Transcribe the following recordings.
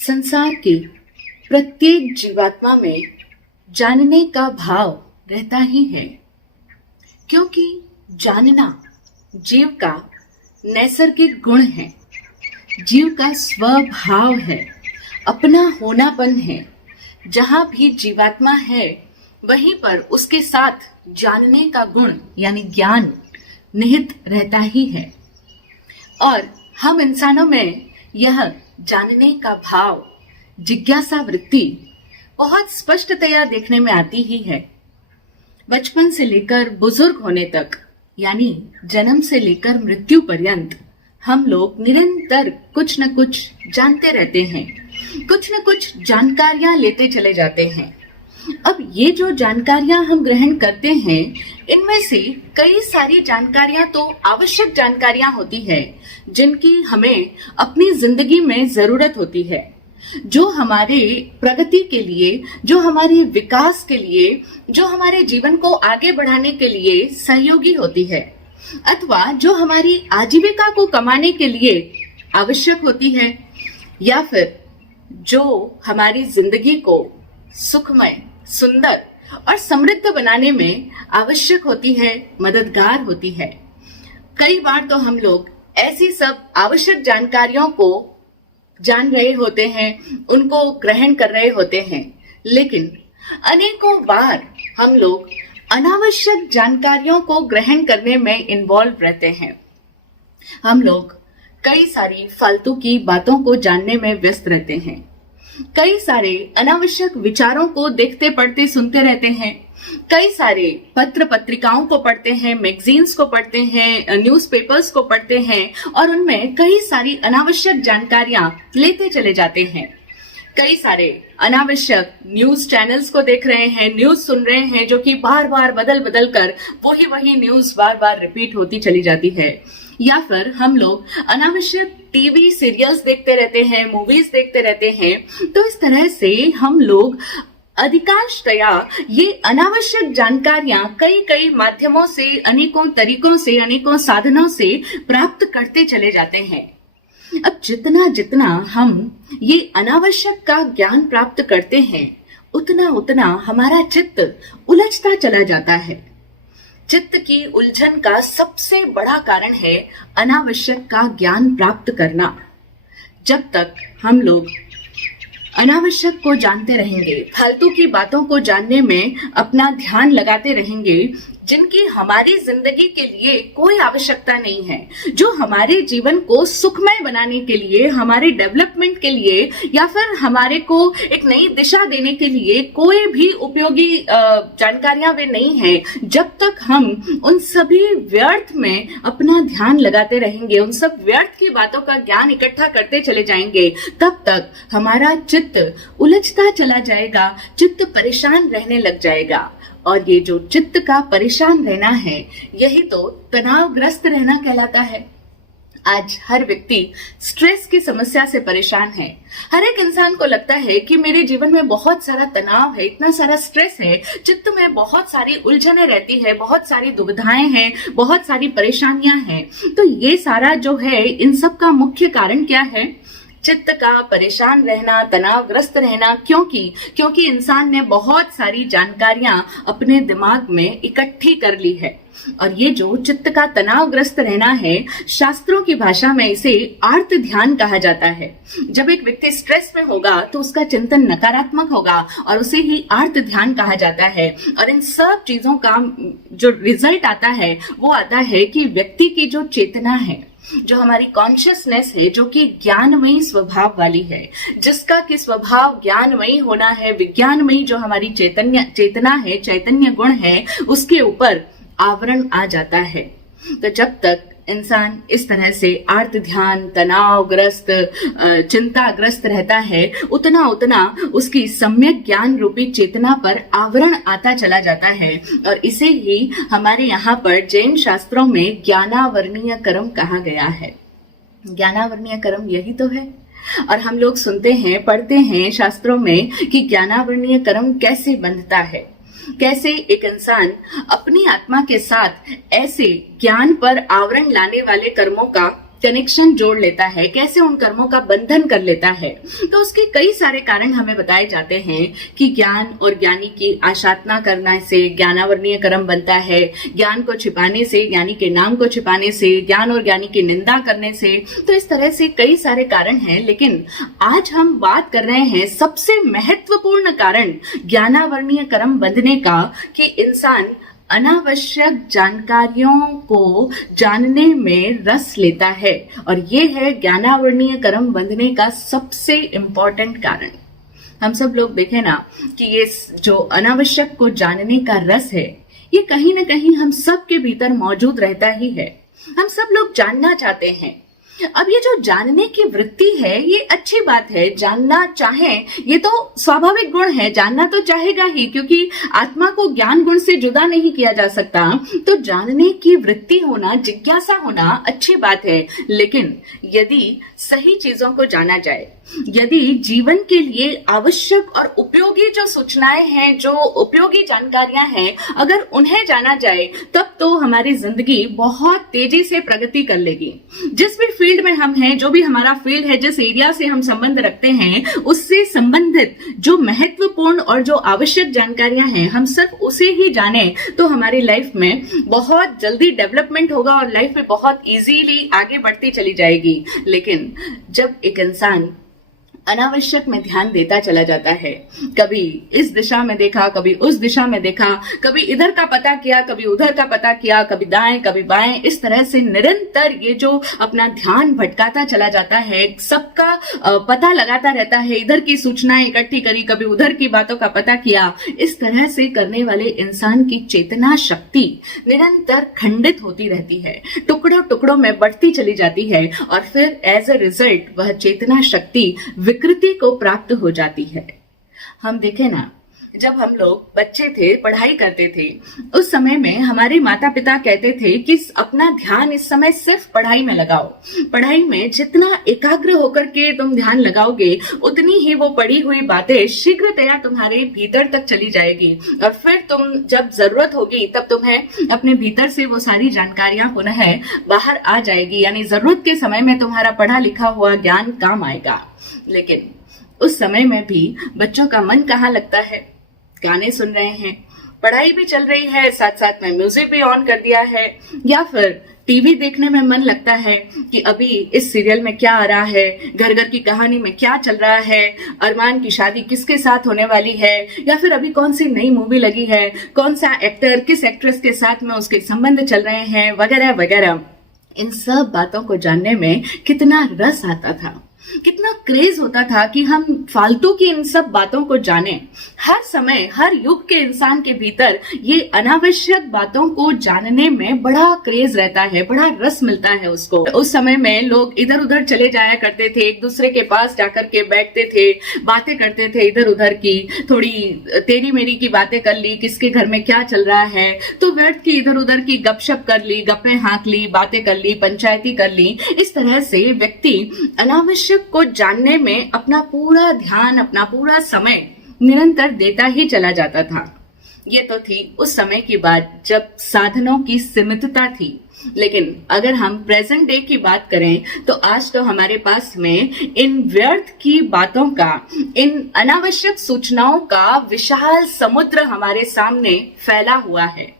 संसार के प्रत्येक जीवात्मा में जानने का भाव रहता ही है, क्योंकि जानना जीव का नैसर्गिक गुण है, जीव का स्वभाव है, अपना होनापन है। जहाँ भी जीवात्मा है वहीं पर उसके साथ जानने का गुण यानी ज्ञान निहित रहता ही है। और हम इंसानों में यह जानने का भाव, जिज्ञासा वृत्ति बहुत स्पष्टतया देखने में आती ही है। बचपन से लेकर बुजुर्ग होने तक यानी जन्म से लेकर मृत्यु पर्यंत हम लोग निरंतर कुछ न कुछ जानते रहते हैं, कुछ न कुछ जानकारियां लेते चले जाते हैं। अब ये जो जानकारियां हम ग्रहण करते हैं, इनमें से कई सारी जानकारियां तो आवश्यक जानकारियां होती है जिनकी हमें अपनी जिंदगी में जरूरत होती है, जो हमारे प्रगति के लिए, जो हमारे विकास के लिए, जो हमारे जीवन को आगे बढ़ाने के लिए सहयोगी होती है, अथवा जो हमारी आजीविका को कमाने के लिए आवश्यक होती है, या फिर जो हमारी जिंदगी को सुखमय, सुंदर और समृद्ध बनाने में आवश्यक होती है, मददगार होती है। कई बार तो हम लोग ऐसी सब आवश्यक जानकारियों को जान रहे होते हैं, उनको ग्रहण कर रहे होते हैं, लेकिन अनेकों बार हम लोग अनावश्यक जानकारियों को ग्रहण करने में इन्वॉल्व रहते हैं। हम लोग कई सारी फालतू की बातों को जानने में व्यस्त रहते हैं, कई सारे अनावश्यक विचारों को देखते पढ़ते सुनते रहते हैं, कई सारे पत्र पत्रिकाओं को पढ़ते हैं, मैगजीन्स को पढ़ते हैं, न्यूज़पेपर्स को पढ़ते हैं और उनमें कई सारी अनावश्यक जानकारियां लेते चले जाते हैं। कई सारे अनावश्यक न्यूज चैनल्स को देख रहे हैं, न्यूज सुन रहे हैं, जो कि बार बार बदल बदल कर वही न्यूज बार बार रिपीट होती चली जाती है। या फिर हम लोग अनावश्यक टीवी सीरियल्स देखते रहते हैं, मूवीज देखते रहते हैं। तो इस तरह से हम लोग अधिकांशतया ये अनावश्यक जानकारियां कई माध्यमों से, अनेकों तरीकों से, अनेकों साधनों से प्राप्त करते चले जाते हैं। अब जितना जितना हम ये अनावश्यक का ज्ञान प्राप्त करते हैं, उतना उतना हमारा चित्त उलझता चला जाता है। चित्त की उलझन का सबसे बड़ा कारण है अनावश्यक का ज्ञान प्राप्त करना। जब तक हम लोग अनावश्यक को जानते रहेंगे, फालतू की बातों को जानने में अपना ध्यान लगाते रहेंगे, जिनकी हमारी जिंदगी के लिए कोई आवश्यकता नहीं है, जो हमारे जीवन को सुखमय बनाने के लिए, हमारे डेवलपमेंट के लिए या फिर हमारे को एक नई दिशा देने के लिए कोई भी उपयोगी जानकारियां वे नहीं है। जब तक हम उन सभी व्यर्थ में अपना ध्यान लगाते रहेंगे, उन सब व्यर्थ की बातों का ज्ञान इकट्ठा करते चले जाएंगे, तब तक हमारा चित्त उलझता चला जाएगा, चित्त परेशान रहने लग जाएगा। और ये जो चित्त का परेशान रहना है, यही तो तनावग्रस्त रहना कहलाता है। आज हर व्यक्ति स्ट्रेस की समस्या से परेशान है। हर एक इंसान को लगता है कि मेरे जीवन में बहुत सारा तनाव है, इतना सारा स्ट्रेस है, चित्त में बहुत सारी उलझने रहती है, बहुत सारी दुविधाएं हैं, बहुत सारी परेशानियां हैं। तो ये सारा जो है, इन सब का मुख्य कारण क्या है? चित्त का परेशान रहना, तनावग्रस्त रहना। क्योंकि इंसान ने बहुत सारी जानकारियां अपने दिमाग में इकट्ठी कर ली है। और ये जो चित्त का तनावग्रस्त रहना है, शास्त्रों की भाषा में इसे आर्त ध्यान कहा जाता है। जब एक व्यक्ति स्ट्रेस में होगा तो उसका चिंतन नकारात्मक होगा और उसे ही आर्त ध्यान कहा जाता है। और इन सब चीजों का जो रिजल्ट आता है, वो आता है कि व्यक्ति की जो चेतना है, जो हमारी कॉन्शियसनेस है, जो कि ज्ञानमयी स्वभाव वाली है, जिसका कि स्वभाव ज्ञानमयी होना है, विज्ञानमयी जो हमारी चेतना है, चैतन्य गुण है, उसके ऊपर आवरण आ जाता है। तो जब तक इंसान इस तरह से आर्त ध्यान, तनावग्रस्त, चिंताग्रस्त रहता है, उतना उतना उसकी सम्यक ज्ञान रूपी चेतना पर आवरण आता चला जाता है। और इसे ही हमारे यहाँ पर जैन शास्त्रों में ज्ञानावरणीय कर्म कहा गया है। ज्ञानावरणीय कर्म यही तो है। और हम लोग सुनते हैं, पढ़ते हैं शास्त्रों में कि ज्ञानावरणीय कर्म कैसे बंधता है, कैसे एक इंसान अपनी आत्मा के साथ ऐसे ज्ञान पर आवरण लाने वाले कर्मों का कनेक्शन जोड़ लेता है, कैसे उन कर्मों का बंधन कर लेता है। तो उसके कई सारे कारण हमें बताए जाते हैं कि ज्ञान और ज्ञानी की आशाधना करने से ज्ञानावर्णीय कर्म बनता है, ज्ञान को छिपाने से, ज्ञानी के नाम को छिपाने से, ज्ञान और ज्ञानी की निंदा करने से। तो इस तरह से कई सारे कारण हैं, लेकिन आज हम बात कर रहे हैं सबसे महत्वपूर्ण कारण ज्ञानावर्णीय कर्म बंधने का, कि इंसान अनावश्यक जानकारियों को जानने में रस लेता है। और ये है ज्ञानावर्णीय कर्म बंधने का सबसे इंपॉर्टेंट कारण। हम सब लोग देखें ना कि ये जो अनावश्यक को जानने का रस है, ये कहीं ना कहीं हम सब के भीतर मौजूद रहता ही है। हम सब लोग जानना चाहते हैं। अब ये जो जानने की वृत्ति है, ये अच्छी बात है, जानना चाहें ये तो स्वाभाविक गुण है, जानना तो चाहेगा ही, क्योंकि आत्मा को ज्ञान गुण से जुदा नहीं किया जा सकता। तो जानने की वृत्ति होना, जिज्ञासा होना अच्छी बात है। लेकिन यदि सही चीजों को जाना जाए, यदि जीवन के लिए आवश्यक और उपयोगी जो सूचनाएं हैं, जो उपयोगी जानकारियां हैं, अगर उन्हें जाना जाए, तब तो हमारी जिंदगी बहुत तेजी से प्रगति कर लेगी। जिस भी फील्ड में हम हैं, जो भी हमारा फील्ड है, जिस एरिया से हम संबंध रखते हैं, उससे संबंधित जो महत्वपूर्ण और जो आवश्यक जानकारियां हैं, हम सिर्फ उसे ही जाने तो हमारी लाइफ में बहुत जल्दी डेवलपमेंट होगा और लाइफ में बहुत इजीली आगे बढ़ती चली जाएगी। लेकिन जब एक इंसान अनावश्यक में ध्यान देता चला जाता है, कभी इस दिशा में देखा, कभी उस दिशा में देखा, कभी इधर का पता किया, कभी उधर का पता किया, कभी दाएं कभी बाएं, इस तरह से निरंतर ये जो अपना ध्यान भटकाता चला जाता है, सबका पता लगाता रहता है, इधर की सूचनाएं इकट्ठी करी, कभी उधर की बातों का पता किया, इस तरह से करने वाले इंसान की चेतना शक्ति निरंतर खंडित होती रहती है, टुकड़ों टुकड़ों में बढ़ती चली जाती है, और फिर एज अ रिजल्ट वह चेतना शक्ति विकृति को प्राप्त हो जाती है। हम देखें ना, जब हम लोग बच्चे थे, पढ़ाई करते थे, उस समय में हमारे माता पिता कहते थे कि अपना ध्यान इस समय सिर्फ पढ़ाई में लगाओ। पढ़ाई में जितना एकाग्र होकर के तुम ध्यान लगाओगे, उतनी ही वो पढ़ी हुई बातें शीघ्रतया तुम्हारे भीतर तक चली जाएगी, और फिर तुम जब जरूरत होगी तब तुम्हें अपने भीतर से वो सारी जानकारियां पुनः बाहर आ जाएगी, यानी जरूरत के समय में तुम्हारा पढ़ा लिखा हुआ ज्ञान काम आएगा। लेकिन उस समय में भी बच्चों का मन कहाँ लगता है, गाने सुन रहे हैं, पढ़ाई भी चल रही है, साथ साथ में म्यूजिक भी ऑन कर दिया है, या फिर टीवी देखने में मन लगता है कि अभी इस सीरियल में क्या आ रहा है, घर घर की कहानी में क्या चल रहा है, अरमान की शादी किसके साथ होने वाली है, या फिर अभी कौन सी नई मूवी लगी है, कौन सा एक्टर किस एक्ट्रेस के साथ में उसके संबंध चल रहे हैं, वगैरह वगैरह। इन सब बातों को जानने में कितना रस आता था, कितना क्रेज होता था कि हम फालतू की इन सब बातों को जानें। हर समय, हर युग के इंसान के भीतर ये अनावश्यक बातों को जानने में बड़ा क्रेज रहता है, बड़ा रस मिलता है उसको। उस समय में लोग इधर उधर चले जाया करते थे, एक दूसरे के पास जाकर के बैठते थे, बातें करते थे इधर उधर की, थोड़ी तेरी मेरी की बातें कर ली, किसके घर में क्या चल रहा है, तो बैठ के इधर उधर की गपशप कर ली, गप्पे हाँक ली, बातें कर ली, पंचायती कर ली। इस तरह से व्यक्ति अनावश्यक को जानने में अपना पूरा ध्यान, अपना पूरा समय निरंतर देता ही चला जाता था। ये तो थी उस समय की बात जब साधनों की सीमितता थी। लेकिन अगर हम प्रेजेंट डे की बात करें तो आज तो हमारे पास में इन व्यर्थ की बातों का, इन अनावश्यक सूचनाओं का विशाल समुद्र हमारे सामने फैला हुआ है।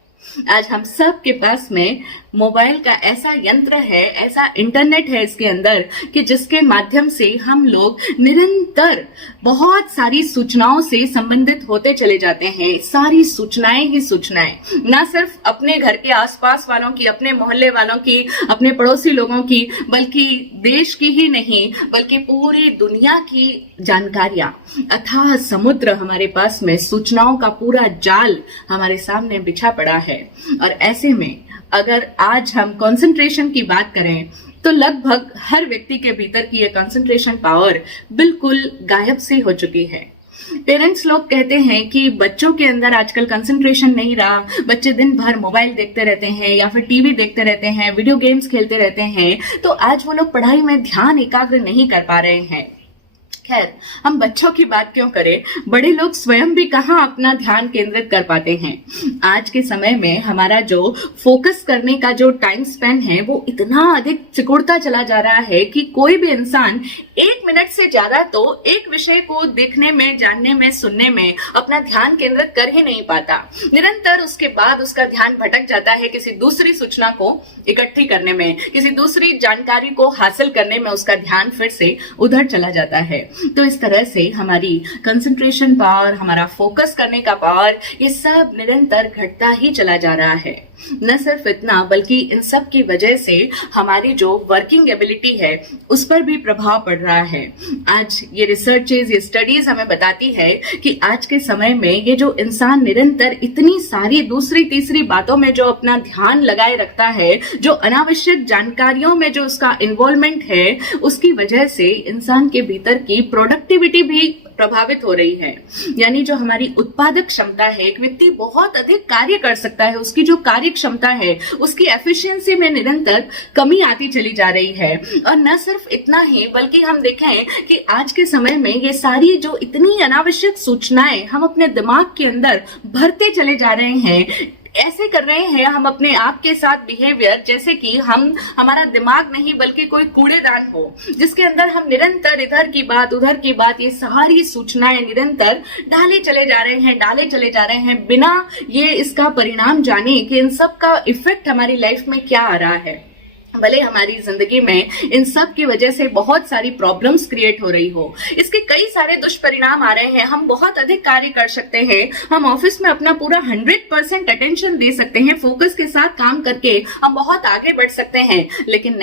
आज हम सब के पास में मोबाइल का ऐसा यंत्र है, ऐसा इंटरनेट है इसके अंदर, कि जिसके माध्यम से हम लोग निरंतर बहुत सारी सूचनाओं से संबंधित होते चले जाते हैं। सारी सूचनाएं ही सूचनाएं, ना सिर्फ अपने घर के आसपास वालों की, अपने मोहल्ले वालों की, अपने पड़ोसी लोगों की, बल्कि देश की ही नहीं, बल्कि पूरी दुनिया की जानकारियां, अथाह समुद्र हमारे पास में, सूचनाओं का पूरा जाल हमारे सामने बिछा पड़ा है। और ऐसे में अगर आज हम कंसंट्रेशन की बात करें तो लगभग हर व्यक्ति के भीतर की ये कंसंट्रेशन पावर बिल्कुल गायब सी हो चुकी है। पेरेंट्स लोग कहते हैं कि बच्चों के अंदर आजकल कंसंट्रेशन नहीं रहा, बच्चे दिन भर मोबाइल देखते रहते हैं या फिर टीवी देखते रहते हैं, वीडियो गेम्स खेलते रहते हैं, तो आज वो लोग पढ़ाई में ध्यान एकाग्र नहीं कर पा रहे हैं। खैर, हम बच्चों की बात क्यों करें, बड़े लोग स्वयं भी कहाँ अपना ध्यान केंद्रित कर पाते हैं। आज के समय में हमारा जो फोकस करने का जो टाइम स्पेन है वो इतना अधिक सिकुड़ता चला जा रहा है कि कोई भी इंसान 1 मिनट से ज्यादा तो एक विषय को देखने में, जानने में, सुनने में अपना ध्यान केंद्रित कर ही नहीं पाता। निरंतर उसके बाद उसका ध्यान भटक जाता है किसी दूसरी सूचना को इकट्ठी करने में, किसी दूसरी जानकारी को हासिल करने में उसका ध्यान फिर से उधर चला जाता है। तो इस तरह से हमारी कंसंट्रेशन पावर, हमारा फोकस करने का पावर, ये सब निरंतर घटता ही चला जा रहा है। न सिर्फ इतना बल्कि इन सब की वजह से हमारी जो वर्किंग एबिलिटी है उस पर भी प्रभाव पड़ रहा है। आज ये रिसर्चेस, ये स्टडीज हमें बताती है कि आज के समय में ये जो इंसान निरंतर इतनी सारी दूसरी तीसरी बातों में जो अपना ध्यान लगाए रखता है, जो अनावश्यक जानकारियों में जो उसका इन्वॉल्वमेंट है, उसकी वजह से इंसान के भीतर की प्रोडक्टिविटी भी प्रभावित हो रही है। यानी जो हमारी उत्पादक क्षमता है, एक व्यक्ति बहुत अधिक कार्य कर सकता है, उसकी जो कार्य क्षमता है, उसकी एफिशिएंसी में निरंतर कमी आती चली जा रही है। और न सिर्फ इतना ही बल्कि हम देखें कि आज के समय में ये सारी जो इतनी अनावश्यक सूचनाएं हम अपने दिमाग के अंदर भरते चले जा रहे हैं, ऐसे कर रहे हैं हम अपने आप के साथ बिहेवियर जैसे कि हमारा दिमाग नहीं बल्कि कोई कूड़ेदान हो, जिसके अंदर हम निरंतर इधर की बात उधर की बात, ये सारी सूचनाएं निरंतर डाले चले जा रहे हैं बिना ये इसका परिणाम जाने कि इन सब का इफेक्ट हमारी लाइफ में क्या आ रहा है। भले हमारी जिंदगी में इन सब की वजह से बहुत सारी प्रॉब्लम्स क्रिएट हो रही हो, इसके कई सारे दुष्परिणाम आ रहे हैं। हम बहुत अधिक कार्य कर सकते हैं, हम ऑफिस में अपना पूरा 100% अटेंशन दे सकते हैं, फोकस के साथ काम करके हम बहुत आगे बढ़ सकते हैं, लेकिन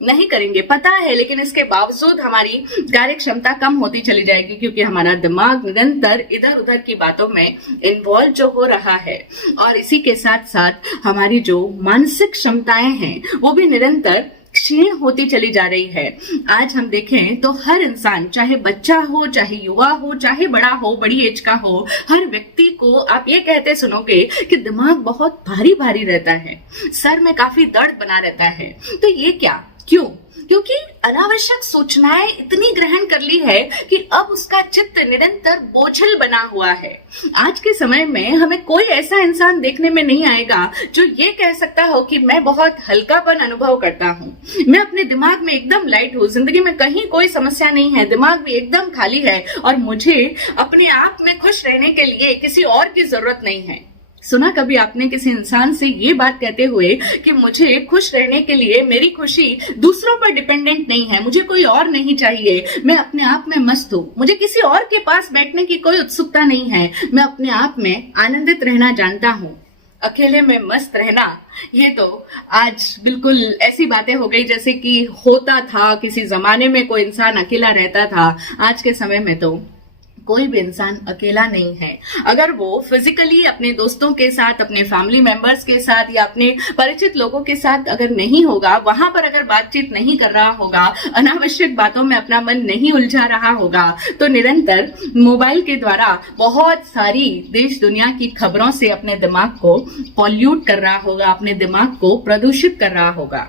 नहीं करेंगे, पता है, लेकिन इसके बावजूद हमारी कार्य क्षमता कम होती चली जाएगी क्योंकि हमारा दिमाग निरंतर इधर उधर की बातों में इन्वॉल्व जो हो रहा है। और इसी के साथ साथ हमारी जो मानसिक क्षमताएं हैं वो भी निरंतर क्षीण होती चली जा रही है। आज हम देखें तो हर इंसान, चाहे बच्चा हो, चाहे युवा हो, चाहे बड़ा हो, बड़ी एज का हो, हर व्यक्ति को आप ये कहते सुनोगे कि दिमाग बहुत भारी भारी रहता है, सर में काफी दर्द बना रहता है। तो ये क्या, क्यों? क्योंकि अनावश्यक सूचनाएं इतनी ग्रहण कर ली है कि अब उसका चित्त निरंतर बोझिल बना हुआ है। आज के समय में हमें कोई ऐसा इंसान देखने में नहीं आएगा जो ये कह सकता हो कि मैं बहुत हल्कापन अनुभव करता हूँ, मैं अपने दिमाग में एकदम लाइट हूँ, जिंदगी में कहीं कोई समस्या नहीं है, दिमाग भी एकदम खाली है और मुझे अपने आप में खुश रहने के लिए किसी और की जरूरत नहीं है। सुना कभी आपने किसी इंसान से ये बात कहते हुए कि मुझे खुश रहने के लिए मेरी खुशी दूसरों पर डिपेंडेंट नहीं है, मुझे कोई और नहीं चाहिए, मैं अपने आप में मस्त हूँ, मुझे किसी और के पास बैठने की कोई उत्सुकता नहीं है, मैं अपने आप में आनंदित रहना जानता हूँ। अकेले में मस्त रहना, ये तो आज बिल्कुल ऐसी बातें हो गई जैसे कि होता था किसी जमाने में कोई इंसान अकेला रहता था। आज के समय में तो कोई भी इंसान अकेला नहीं है। अगर वो फिजिकली अपने दोस्तों के साथ, अपने फैमिली मेंबर्स के साथ या अपने परिचित लोगों के साथ अगर नहीं होगा, वहां पर अगर बातचीत नहीं कर रहा होगा, अनावश्यक बातों में अपना मन नहीं उलझा रहा होगा, तो निरंतर मोबाइल के द्वारा बहुत सारी देश दुनिया की खबरों से अपने दिमाग को पॉल्यूट कर रहा होगा, अपने दिमाग को प्रदूषित कर रहा होगा।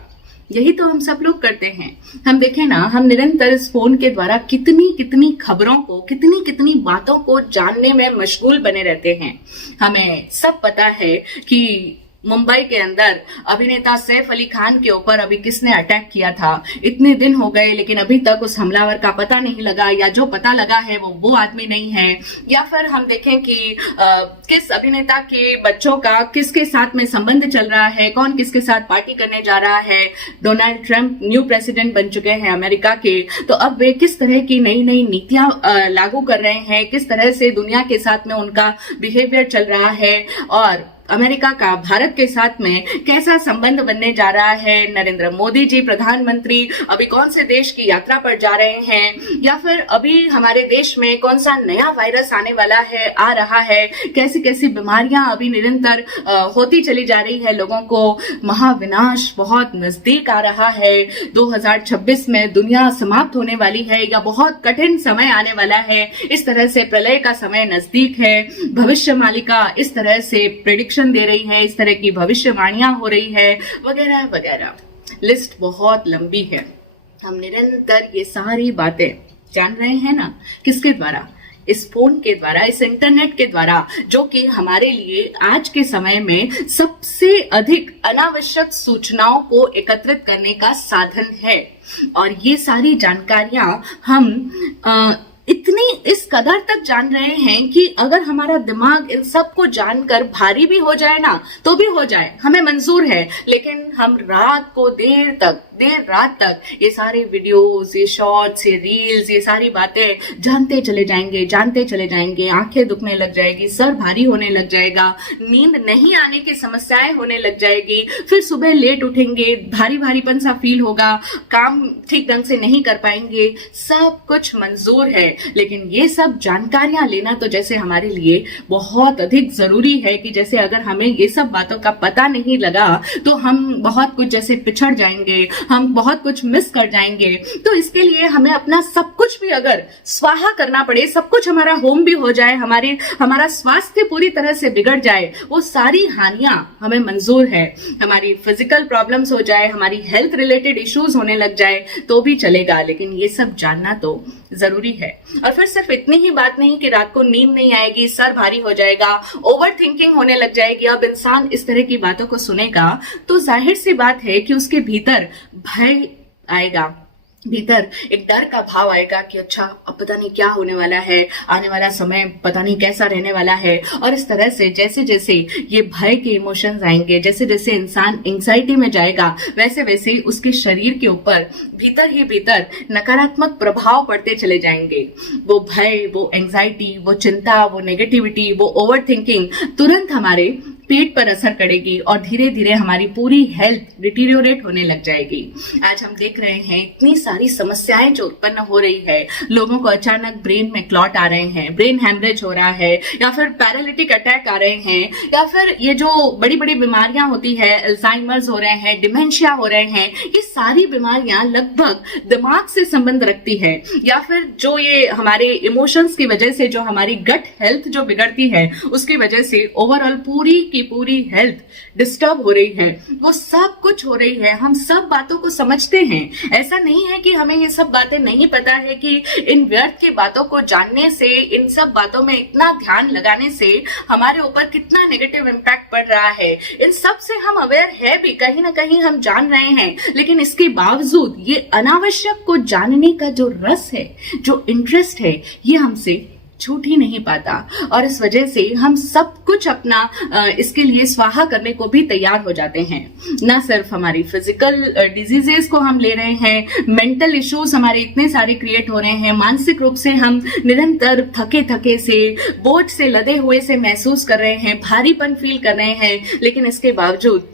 यही तो हम सब लोग करते हैं। हम देखें ना, हम निरंतर इस फोन के द्वारा कितनी कितनी खबरों को, कितनी कितनी बातों को जानने में मशगूल बने रहते हैं। हमें सब पता है कि मुंबई के अंदर अभिनेता सैफ अली खान के ऊपर अभी किसने अटैक किया था। इतने दिन हो गए लेकिन अभी तक उस हमलावर का पता नहीं लगा, या जो पता लगा है वो आदमी नहीं है। या फिर हम देखें कि किस अभिनेता के बच्चों का किसके साथ में संबंध चल रहा है, कौन किसके साथ पार्टी करने जा रहा है। डोनाल्ड ट्रंप न्यू प्रेसिडेंट बन चुके हैं अमेरिका के, तो अब वे किस तरह की नई नई नीतियां लागू कर रहे हैं, किस तरह से दुनिया के साथ में उनका बिहेवियर चल रहा है, और अमेरिका का भारत के साथ में कैसा संबंध बनने जा रहा है। नरेंद्र मोदी जी प्रधानमंत्री अभी कौन से देश की यात्रा पर जा रहे हैं, या फिर अभी हमारे देश में कौन सा नया वायरस आने वाला है, आ रहा है, कैसी कैसी बीमारियां अभी निरंतर होती चली जा रही है लोगों को। महाविनाश बहुत नजदीक आ रहा है, 2026 में दुनिया समाप्त होने वाली है या बहुत कठिन समय आने वाला है। इस तरह से प्रलय का समय नजदीक है। भविष्य मालिका इस तरह से प्रेडिक्शन दे रही है, इस तरह की भविष्यवाणियां हो रही है, वगैरह वगैरह। लिस्ट बहुत लंबी है। हम निरंतर ये सारी बातें जान रहे हैं ना, किसके द्वारा? इस फोन के द्वारा, इस इंटरनेट के द्वारा, जो कि हमारे लिए आज के समय में सबसे अधिक अनावश्यक सूचनाओं को एकत्रित करने का साधन है। और ये सारी जानकारियां हम इतनी इस कदर तक जान रहे हैं कि अगर हमारा दिमाग इन सब को जानकर भारी भी हो जाए ना तो भी हो जाए, हमें मंजूर है। लेकिन हम रात को देर रात तक ये सारे वीडियोस, ये शॉर्ट्स, ये रील्स, ये सारी बातें जानते चले जाएंगे, आंखें दुखने लग जाएगी, सर भारी होने लग जाएगा, नींद नहीं आने की समस्याएं होने लग जाएगी, फिर सुबह लेट उठेंगे, भारी भारीपन सा फील होगा, काम ठीक ढंग से नहीं कर पाएंगे। सब कुछ मंजूर है, लेकिन ये सब जानकारियां लेना तो जैसे हमारे लिए बहुत अधिक जरूरी है कि जैसे अगर हमें ये सब बातों का पता नहीं लगा तो हम बहुत कुछ जैसे पिछड़ जाएंगे, हम बहुत कुछ मिस कर जाएंगे। तो इसके लिए हमें अपना सब कुछ भी अगर स्वाहा करना पड़े, सब कुछ हमारा होम भी हो जाए, हमारा स्वास्थ्य पूरी तरह से बिगड़ जाए, वो सारी हानियां हमें मंजूर है। हमारी फिजिकल प्रॉब्लम्स हो जाए, हमारी हेल्थ रिलेटेड इश्यूज होने लग जाए तो भी चलेगा, लेकिन ये सब जानना तो जरूरी है। और फिर सिर्फ इतनी ही बात नहीं कि रात को नींद नहीं आएगी, सर भारी हो जाएगा, ओवर थिंकिंग होने लग जाएगी। अब इंसान इस तरह की बातों को सुनेगा तो जाहिर सी बात है कि उसके भीतर भय आएगा, भीतर एक डर का भाव आएगा कि अच्छा अब पता नहीं क्या होने वाला है, आने वाला समय पता नहीं कैसा रहने वाला है। और इस तरह से जैसे जैसे ये भय के इमोशंस आएंगे, जैसे जैसे इंसान एंग्जाइटी में जाएगा, वैसे वैसे उसके शरीर के ऊपर भीतर ही भीतर नकारात्मक प्रभाव पड़ते चले जाएंगे। वो भय, वो एंग्जाइटी, वो चिंता, वो नेगेटिविटी, वो ओवर थिंकिंग तुरंत हमारे पेट पर असर करेगी और धीरे धीरे हमारी पूरी हेल्थ डिटीरियोरेट होने लग जाएगी। आज हम देख रहे हैं इतनी सारी समस्याएं जो उत्पन्न हो रही है, लोगों को अचानक ब्रेन में क्लॉट आ रहे हैं, ब्रेन हेमरेज हो रहा है, या फिर पैरालिटिक अटैक आ रहे हैं, या फिर ये जो बड़ी बड़ी बीमारियां होती है, अल्जाइमर्स हो रहे हैं, डिमेंशिया हो रहे हैं, ये सारी बीमारियां लगभग दिमाग से संबंध रखती है, या फिर जो ये हमारे इमोशंस की वजह से जो हमारी गट हेल्थ जो बिगड़ती है उसकी वजह से ओवरऑल पूरी की पूरी हेल्थ डिस्टर्ब हो रही है। वो सब कुछ हो रही है, हम सब बातों को समझते हैं। ऐसा नहीं है कि हमें ये सब बातें नहीं पता है कि इन व्यर्थ की बातों को जानने से, इन सब बातों में इतना ध्यान लगाने से हमारे ऊपर कितना नेगेटिव इम्पैक्ट पड़ रहा है। इन सब से हम अवेयर है भी, कहीं ना कहीं हम जान रहे हैं, लेकिन इसके बावजूद ये अनावश्यक को जानने का जो रस है, जो इंटरेस्ट है, ये हमसे छूट ही नहीं पाता। और इस वजह से हम सब कुछ अपना इसके लिए स्वाहा करने को भी तैयार हो जाते हैं। ना सिर्फ हमारी फिजिकल डिजीजेस को हम ले रहे हैं, मेंटल इश्यूज हमारे इतने सारे क्रिएट हो रहे हैं, मानसिक रूप से हम निरंतर थके से, बोझ से लदे हुए से महसूस कर रहे हैं, भारीपन फील कर रहे हैं, लेकिन इसके बावजूद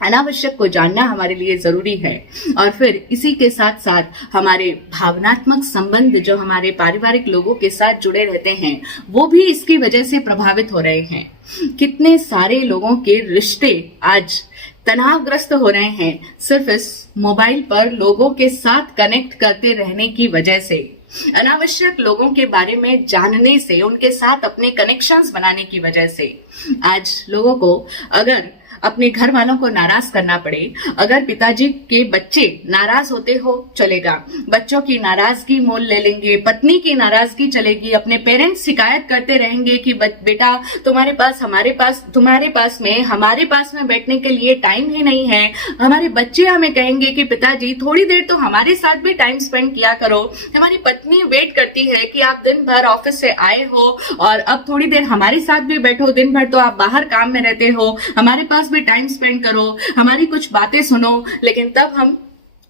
अनावश्यक को जानना हमारे लिए जरूरी है। और फिर इसी के साथ साथ हमारे भावनात्मक संबंध जो हमारे पारिवारिक लोगों के साथ जुड़े रहते हैं, वो भी इसकी वजह से प्रभावित हो रहे हैं। कितने सारे लोगों के रिश्ते आज तनावग्रस्त हो रहे हैं सिर्फ इस मोबाइल पर लोगों के साथ कनेक्ट करते रहने की वजह से, अनावश्यक लोगों के बारे में जानने से, उनके साथ अपने कनेक्शंस बनाने की वजह से। आज लोगों को अगर अपने घर वालों को नाराज करना पड़े, अगर पिताजी के बच्चे नाराज होते हो चलेगा, बच्चों की नाराजगी मोल ले लेंगे, पत्नी की नाराजगी चलेगी, अपने पेरेंट्स शिकायत करते रहेंगे कि बेटा तुम्हारे पास हमारे पास में बैठने के लिए टाइम ही नहीं है। हमारे बच्चे हमें कहेंगे कि पिताजी थोड़ी देर तो हमारे साथ भी टाइम स्पेंड किया करो। हमारी पत्नी वेट करती है कि आप दिन भर ऑफिस से आए हो और अब थोड़ी देर हमारे साथ भी बैठो, दिन भर तो आप बाहर काम में रहते हो, हमारे पास भी टाइम स्पेंड करो, हमारी कुछ बातें सुनो। लेकिन तब हम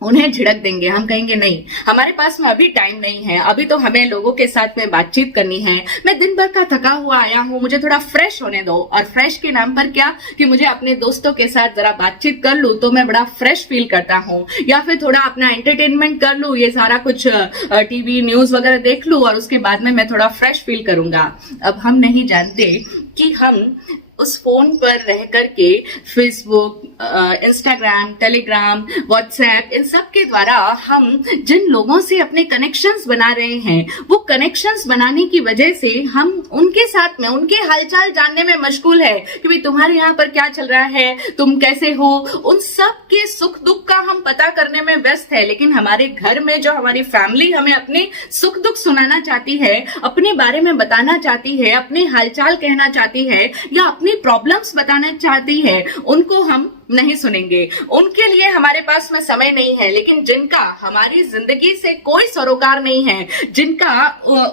उन्हें झिड़क देंगे, हम कहेंगे नहीं हमारे पास में अभी टाइम नहीं है, अभी तो हमें लोगों के साथ में बातचीत करनी है, मैं दिन भर का थका हुआ आया हूँ, मुझे थोड़ा फ्रेश होने दो। और फ्रेश के नाम पर क्या कि मुझे अपने दोस्तों के साथ जरा बातचीत कर लूं तो मैं बड़ा फ्रेश फील करता हूँ, या फिर थोड़ा अपना एंटरटेनमेंट कर लूं, ये सारा कुछ टीवी न्यूज वगैरह देख लूं और उसके बाद में मैं थोड़ा फ्रेश फील करूंगा। अब हम नहीं जानते कि हम उस फोन पर रह करके फेसबुक, इंस्टाग्राम, टेलीग्राम, व्हाट्सएप, इन सब के द्वारा हम जिन लोगों से अपने कनेक्शंस बना रहे हैं, वो कनेक्शंस बनाने की वजह से हम उनके साथ में उनके हालचाल जानने में मशगूल है कि भाई तुम्हारे यहाँ पर क्या चल रहा है, तुम कैसे हो, उन सब के सुख दुख का हम पता करने में व्यस्त है। लेकिन हमारे घर में जो हमारी फैमिली हमें अपने सुख दुख सुनाना चाहती है, अपने बारे में बताना चाहती है, अपने हालचाल कहना चाहती है या अपनी प्रॉब्लम्स बताना चाहती है, उनको हम नहीं सुनेंगे। उनके लिए हमारे पास में समय नहीं है। लेकिन जिनका हमारी जिंदगी से कोई सरोकार नहीं है, जिनका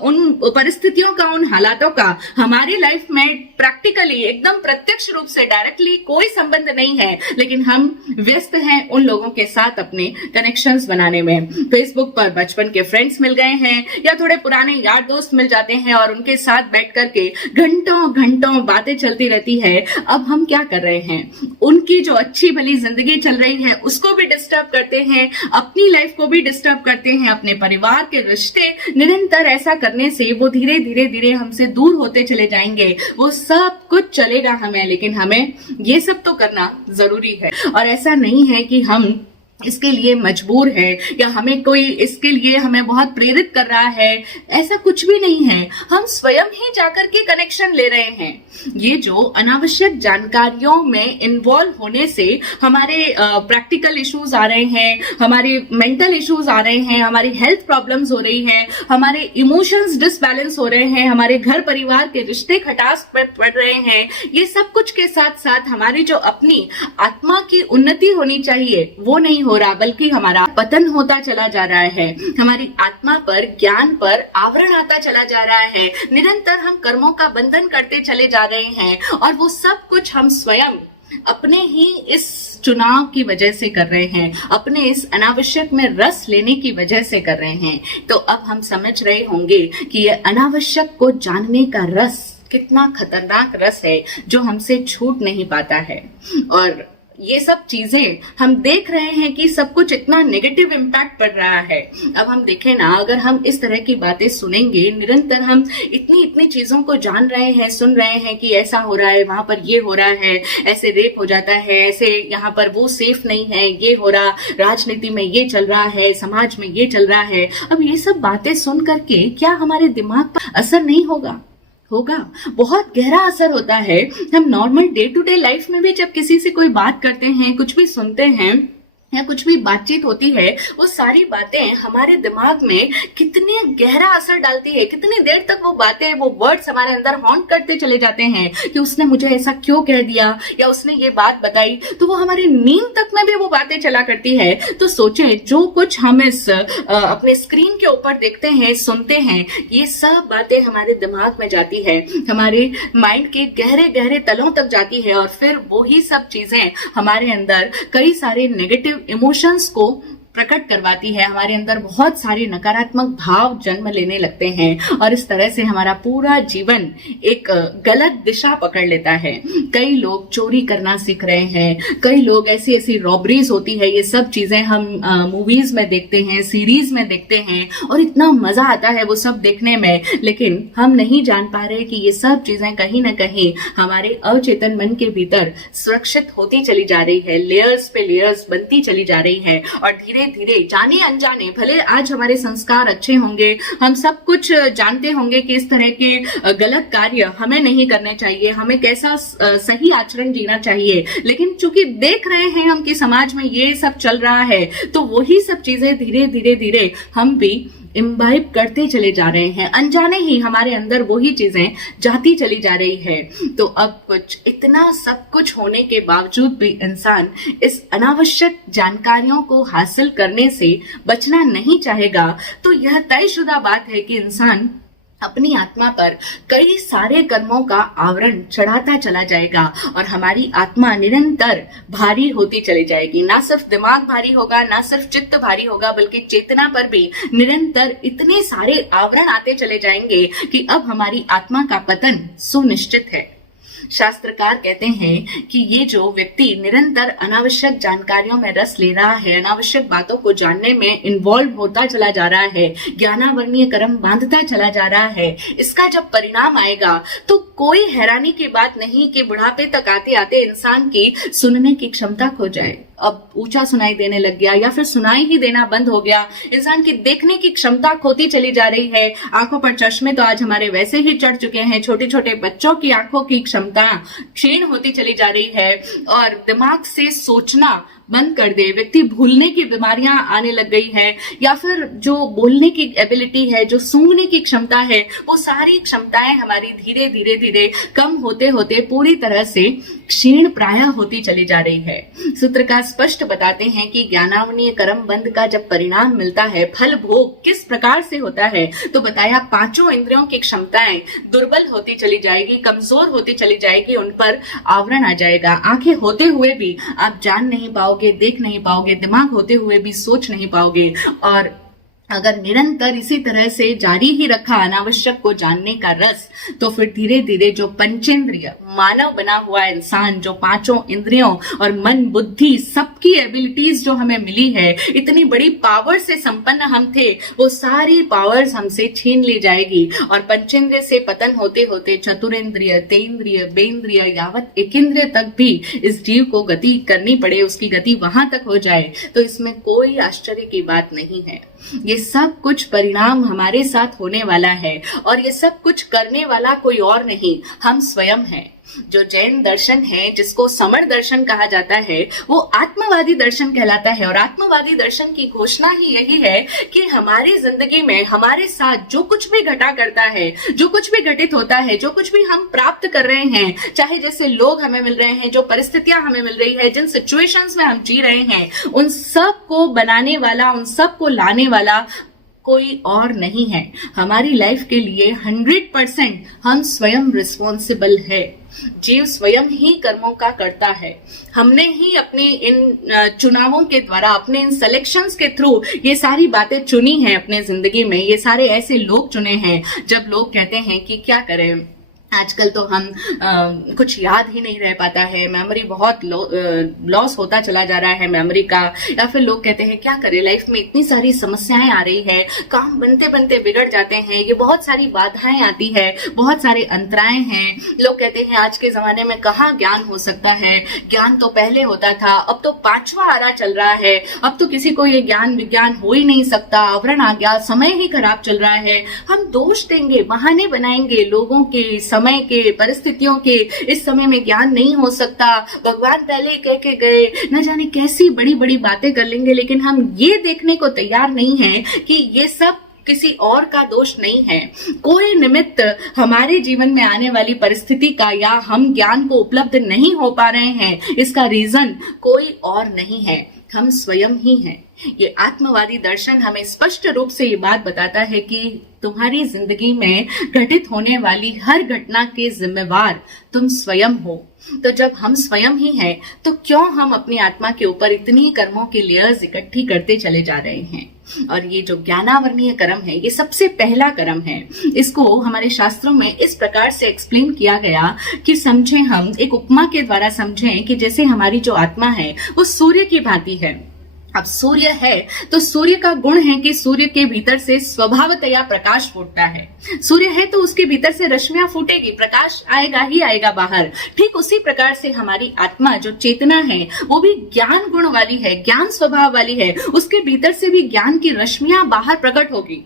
उन परिस्थितियों का, उन हालातों का हमारी लाइफ में प्रैक्टिकली एकदम प्रत्यक्ष रूप से डायरेक्टली कोई संबंध नहीं है, लेकिन हम व्यस्त हैं उन लोगों के साथ अपने कनेक्शंस बनाने में। फेसबुक पर बचपन के फ्रेंड्स मिल गए हैं या थोड़े पुराने यार दोस्त मिल जाते हैं और उनके साथ बैठ करके घंटों घंटों बातें चलती रहती है। अब हम क्या कर रहे हैं, उनकी जो अच्छी भली जिंदगी चल रही है उसको भी डिस्टर्ब करते हैं, अपनी लाइफ को भी डिस्टर्ब करते हैं, अपने परिवार के रिश्ते निरंतर ऐसा करने से वो धीरे धीरे धीरे हमसे दूर होते चले जाएंगे। वो सब कुछ चलेगा हमें, लेकिन हमें ये सब तो करना जरूरी है। और ऐसा नहीं है कि हम इसके लिए मजबूर है या हमें कोई इसके लिए हमें बहुत प्रेरित कर रहा है, ऐसा कुछ भी नहीं है। हम स्वयं ही जाकर के कनेक्शन ले रहे हैं। ये जो अनावश्यक जानकारियों में इन्वॉल्व होने से हमारे प्रैक्टिकल इश्यूज आ रहे हैं, हमारे मेंटल इश्यूज आ रहे हैं, हमारी हेल्थ प्रॉब्लम्स हो रही हैं, हमारे इमोशंस डिसबैलेंस हो रहे हैं, हमारे घर परिवार के रिश्ते खटास पड़ रहे हैं। ये सब कुछ के साथ साथ हमारी जो अपनी आत्मा की उन्नति होनी चाहिए वो नहीं हो रहा, बल्कि हमारा पतन होता चला जा रहा है। हमारी आत्मा पर, ज्ञान पर आवरण आता चला जा रहा है। निरंतर हम कर्मों का बंधन करते चले जा रहे हैं और वो सब कुछ हम स्वयं अपने ही इस चुनाव की वजह से कर रहे हैं, अपने इस अनावश्यक में रस लेने की वजह से कर रहे हैं। तो अब हम समझ रहे होंगे कि ये अनावश्यक को जानने का रस कितना खतरनाक रस है जो हमसे छूट नहीं पाता है। और ये सब चीजें हम देख रहे हैं कि सब कुछ इतना नेगेटिव इम्पैक्ट पड़ रहा है। अब हम देखें ना, अगर हम इस तरह की बातें सुनेंगे, निरंतर हम इतनी इतनी चीजों को जान रहे हैं, सुन रहे हैं कि ऐसा हो रहा है, वहां पर ये हो रहा है, ऐसे रेप हो जाता है, ऐसे यहाँ पर वो सेफ नहीं है, ये हो रहा, राजनीति में ये चल रहा है, समाज में ये चल रहा है। अब ये सब बातें सुन करके क्या हमारे दिमाग पर असर नहीं होगा? होगा, बहुत गहरा असर होता है। हम normal day to day life में भी जब किसी से कोई बात करते हैं, कुछ भी सुनते हैं या कुछ भी बातचीत होती है, वो सारी बातें हमारे दिमाग में कितने गहरा असर डालती है, कितनी देर तक वो बातें, वो वर्ड्स हमारे अंदर हॉन्ट करते चले जाते हैं कि उसने मुझे ऐसा क्यों कह दिया या उसने ये बात बताई। तो वो हमारी नींद तक में भी वो बातें चला करती है। तो सोचें, जो कुछ हम इस अपने स्क्रीन के ऊपर देखते हैं, सुनते हैं, ये सब बातें हमारे दिमाग में जाती है, हमारे माइंड के गहरे गहरे तलों तक जाती है और फिर वही सब चीजें हमारे अंदर कई सारे नेगेटिव इमोशंस को प्रकट करवाती है। हमारे अंदर बहुत सारे नकारात्मक भाव जन्म लेने लगते हैं और इस तरह से हमारा पूरा जीवन एक गलत दिशा पकड़ लेता है। कई लोग चोरी करना सीख रहे हैं, कई लोग ऐसी ऐसी रॉबरीज होती है, ये सब चीजें हम मूवीज में देखते हैं, सीरीज में देखते हैं और इतना मजा आता है वो सब देखने में। लेकिन हम नहीं जान पा रहे कि ये सब चीजें कहीं ना कहीं हमारे अचेतन मन के भीतर सुरक्षित होती चली जा रही है, लेयर्स पे लेयर्स बनती चली जा रही है और धीरे धीरे जाने अनजाने, भले आज हमारे संस्कार अच्छे होंगे, हम सब कुछ जानते होंगे कि इस तरह के गलत कार्य हमें नहीं करने चाहिए, हमें कैसा सही आचरण जीना चाहिए, लेकिन चूंकि देख रहे हैं हम कि समाज में ये सब चल रहा है, तो वही सब चीजें धीरे धीरे धीरे हम भी इम्बाइब करते चले जा रहे हैं। अनजाने ही हमारे अंदर वही चीजें जाती चली जा रही है। तो अब कुछ इतना सब कुछ होने के बावजूद भी इंसान इस अनावश्यक जानकारियों को हासिल करने से बचना नहीं चाहेगा, तो यह तयशुदा बात है कि इंसान अपनी आत्मा पर कई सारे कर्मों का आवरण चढ़ाता चला जाएगा और हमारी आत्मा निरंतर भारी होती चली जाएगी। ना सिर्फ दिमाग भारी होगा, ना सिर्फ चित्त भारी होगा, बल्कि चेतना पर भी निरंतर इतने सारे आवरण आते चले जाएंगे कि अब हमारी आत्मा का पतन सुनिश्चित है। शास्त्रकार कहते हैं कि ये जो व्यक्ति निरंतर अनावश्यक जानकारियों में रस ले रहा है, अनावश्यक बातों को जानने में इन्वॉल्व होता चला जा रहा है, ज्ञानावर्णीय कर्म बांधता चला जा रहा है, इसका जब परिणाम आएगा तो कोई हैरानी की बात नहीं कि बुढ़ापे तक आते आते इंसान की सुनने की क्षमता खो जाए, अब ऊंचा सुनाई देने लग गया या फिर सुनाई ही देना बंद हो गया, इंसान की देखने की क्षमता खोती चली जा रही है, आंखों पर चश्मे तो आज हमारे वैसे ही चढ़ चुके हैं, छोटे छोटे बच्चों की आंखों की क्षमता क्षीण होती चली जा रही है और दिमाग से सोचना बंद कर दे, व्यक्ति भूलने की बीमारियां आने लग गई है, या फिर जो बोलने की एबिलिटी है, जो सूंघने की क्षमता है, वो सारी क्षमताएं हमारी धीरे धीरे धीरे कम होते होते पूरी तरह से क्षीण प्राय होती चली जा रही है। सूत्रकार स्पष्ट बताते हैं कि ज्ञानावरणीय कर्म बंध का जब परिणाम मिलता है, फल भोग किस प्रकार से होता है, तो बताया पांचों इंद्रियों की क्षमताएं दुर्बल होती चली जाएगी, कमजोर होती चली जाएगी, उन पर आवरण आ जाएगा, आंखें होते हुए भी आप जान नहीं पाओगे, देख नहीं पाओगे, दिमाग होते हुए भी सोच नहीं पाओगे, और अगर निरंतर इसी तरह से जारी ही रखा अनावश्यक को जानने का रस, तो फिर धीरे धीरे जो पंचेंद्रिय मानव बना हुआ इंसान, जो पांचों इंद्रियों और मन बुद्धि सबकी एबिलिटीज जो हमें मिली है, इतनी बड़ी पावर से संपन्न हम थे, वो सारी पावर्स हमसे छीन ली जाएगी और पंचेंद्रिय से पतन होते होते चतुरेंद्रिय, तेंद्रिय, बेंद्रिय, यावत एकेंद्रिय तक भी इस जीव को गति करनी पड़े, उसकी गति वहां तक हो जाए, तो इसमें कोई आश्चर्य की बात नहीं है। ये सब कुछ परिणाम हमारे साथ होने वाला है और ये सब कुछ करने वाला कोई और नहीं, हम स्वयं हैं। जो जैन दर्शन है, जिसको समण दर्शन कहा जाता है, वो आत्मवादी दर्शन कहलाता है और आत्मवादी दर्शन की घोषणा ही यही है कि हमारी जिंदगी में हमारे साथ जो कुछ भी घटा करता है, जो कुछ भी घटित होता है, जो कुछ भी हम प्राप्त कर रहे हैं, चाहे जैसे लोग हमें मिल रहे हैं, जो परिस्थितियां हमें मिल रही है, जिन सिचुएशंस में हम जी रहे हैं, उन सब को बनाने वाला, उन सब को लाने वाला कोई और नहीं है। हमारी लाइफ के लिए 100% हम स्वयं रिस्पॉन्सिबल है। जीव स्वयं ही कर्मों का करता है। हमने ही अपने इन चुनावों के द्वारा, अपने इन सिलेक्शंस के थ्रू ये सारी बातें चुनी हैं अपने जिंदगी में, ये सारे ऐसे लोग चुने हैं। जब लोग कहते हैं कि क्या करें, आजकल तो हम कुछ याद ही नहीं रह पाता है, मेमोरी बहुत लॉस होता चला जा रहा है मेमोरी का, या फिर लोग कहते हैं क्या करें, लाइफ में इतनी सारी समस्याएं आ रही है, काम बनते बनते बिगड़ जाते हैं, ये बहुत सारी बाधाएं आती है, बहुत सारे अंतराएं हैं। लोग कहते हैं आज के जमाने में कहाँ ज्ञान हो सकता है, ज्ञान तो पहले होता था, अब तो 5वां आरा चल रहा है, अब तो किसी को ये ज्ञान विज्ञान हो ही नहीं सकता, आवरण आ गया, समय ही खराब चल रहा है। हम दोष देंगे, बहाने बनाएंगे लोगों के, समय के, परिस्थितियों के, इस समय में ज्ञान नहीं हो सकता, भगवान पहले कह के गए, न जाने कैसी बड़ी बड़ी बातें कर लेंगे, लेकिन हम ये देखने को तैयार नहीं हैं कि ये सब किसी और का दोष नहीं है। कोई निमित्त हमारे जीवन में आने वाली परिस्थिति का या हम ज्ञान को उपलब्ध नहीं हो पा रहे हैं, इसका रीजन कोई और नहीं है, हम स्वयं ही हैं। ये आत्मवादी दर्शन हमें स्पष्ट रूप से ये बात बताता है कि तुम्हारी जिंदगी में घटित होने वाली हर घटना के जिम्मेवार तुम स्वयं हो। तो जब हम स्वयं ही हैं, तो क्यों हम अपनी आत्मा के ऊपर इतनी कर्मों की लेयर्स इकट्ठी करते चले जा रहे हैं। और ये जो ज्ञानावर्णीय कर्म है, ये सबसे पहला कर्म है। इसको हमारे शास्त्रों में इस प्रकार से एक्सप्लेन किया गया कि समझें, हम एक उपमा के द्वारा समझें कि जैसे हमारी जो आत्मा है वो सूर्य की भांति है। अब सूर्य है तो सूर्य का गुण है कि सूर्य के भीतर से स्वभावतया प्रकाश फूटता है। सूर्य है तो उसके भीतर से रश्मियां फूटेगी, प्रकाश आएगा ही आएगा बाहर। ठीक उसी प्रकार से हमारी आत्मा जो चेतना है वो भी ज्ञान गुण वाली है, ज्ञान स्वभाव वाली है, उसके भीतर से भी ज्ञान की रश्मियां बाहर प्रकट होगी।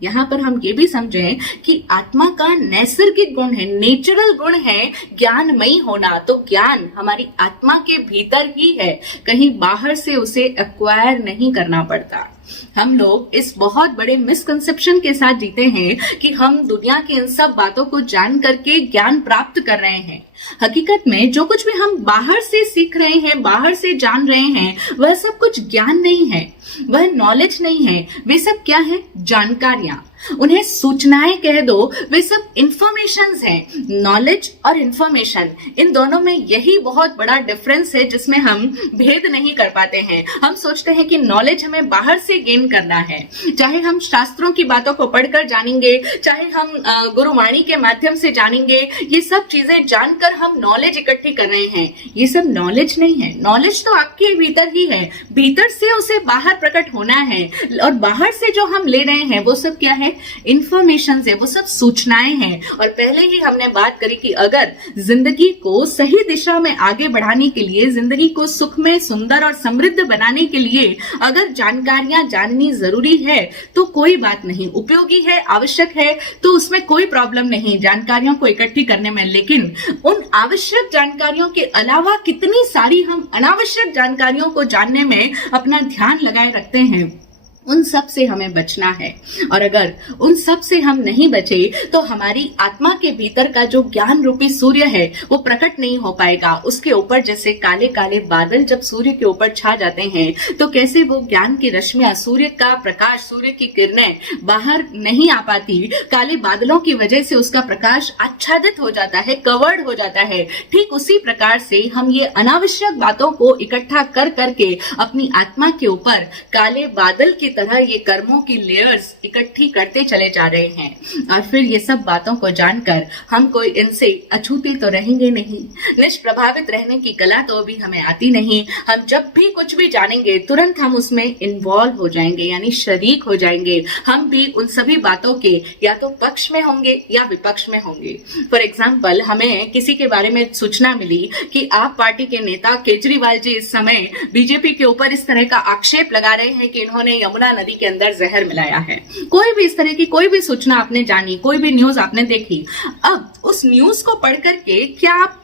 यहाँ पर हम ये भी समझें कि आत्मा का नैसर्गिक गुण है, नेचुरल गुण है ज्ञानमयी होना। तो ज्ञान हमारी आत्मा के भीतर ही है, कहीं बाहर से उसे एक्वायर नहीं करना पड़ता। हम लोग इस बहुत बड़े मिसकंसेप्शन के साथ जीते हैं कि हम दुनिया की इन सब बातों को जान करके ज्ञान प्राप्त कर रहे हैं। हकीकत में जो कुछ भी हम बाहर से सीख रहे हैं, बाहर से जान रहे हैं, वह सब कुछ ज्ञान नहीं है, वह नॉलेज नहीं है। वे सब क्या है? जानकारियां। उन्हें सूचनाएं कह दो, वे सब इंफॉर्मेशंस हैं। नॉलेज और इंफॉर्मेशन, इन दोनों में यही बहुत बड़ा डिफरेंस है जिसमें हम भेद नहीं कर पाते हैं। हम सोचते हैं कि नॉलेज हमें बाहर से गेन करना है, चाहे हम शास्त्रों की बातों को पढ़कर जानेंगे, चाहे हम गुरुवाणी के माध्यम से जानेंगे, ये सब चीजें जानकर हम नॉलेज इकट्ठी कर रहे हैं। ये सब नॉलेज नहीं है। नॉलेज तो आपके भीतर ही है, भीतर से उसे बाहर प्रकट होना है। और बाहर से जो हम ले रहे हैं वो सब क्या है? इंफॉर्मेशन है, वो सब सूचनाएं हैं। और पहले ही हमने बात करी कि अगर जिंदगी को सही दिशा में आगे बढ़ाने के लिए, जिंदगी को सुखमय, सुंदर और समृद्ध बनाने के लिए अगर जानकारियां जाननी जरूरी है तो कोई बात नहीं, उपयोगी है, आवश्यक है, तो उसमें कोई प्रॉब्लम नहीं जानकारियों को इकट्ठी करने में। लेकिन उन आवश्यक जानकारियों के अलावा कितनी सारी हम अनावश्यक जानकारियों को जानने में अपना ध्यान लगाए रखते हैं, उन सब से हमें बचना है। और अगर उन सब से हम नहीं बचे तो हमारी आत्मा के भीतर का जो ज्ञान रूपी सूर्य है वो प्रकट नहीं हो पाएगा। उसके ऊपर जैसे काले काले बादल जब सूर्य के ऊपर छा जाते हैं तो कैसे वो ज्ञान की रश्मियां, सूर्य का प्रकाश, सूर्य की किरणें बाहर नहीं आ पाती, काले बादलों की वजह से उसका प्रकाश आच्छादित हो जाता है, कवर्ड हो जाता है। ठीक उसी प्रकार से हम ये अनावश्यक बातों को इकट्ठा कर करके अपनी आत्मा के ऊपर काले बादल की तरह ये कर्मों की लेयर्स इकट्ठी करते चले जा रहे हैं। और फिर ये सब बातों को जानकर हम कोई इनसे अछूते तो रहेंगे नहीं। निष्प्रभावित रहने की कला तो अभी हमें आती नहीं। हम जब भी कुछ भी जानेंगे तुरंत हम उसमें इन्वॉल्व हो जाएंगे, यानी शरीक हो जाएंगे। हम भी उन सभी बातों के या तो पक्ष में होंगे या विपक्ष में होंगे। फॉर एग्जाम्पल, हमें किसी के बारे में सूचना मिली कि आप पार्टी के नेता केजरीवाल जी इस समय बीजेपी के ऊपर इस तरह का आक्षेप लगा रहे हैं कि इन्होंने यमुना नदी के अंदर जहर मिलाया है। कोई भी इस तरह की कोई भी सूचना आपने जानी, कोई भी न्यूज आपने देखी, अब उस न्यूज को पढ़ करके क्या आप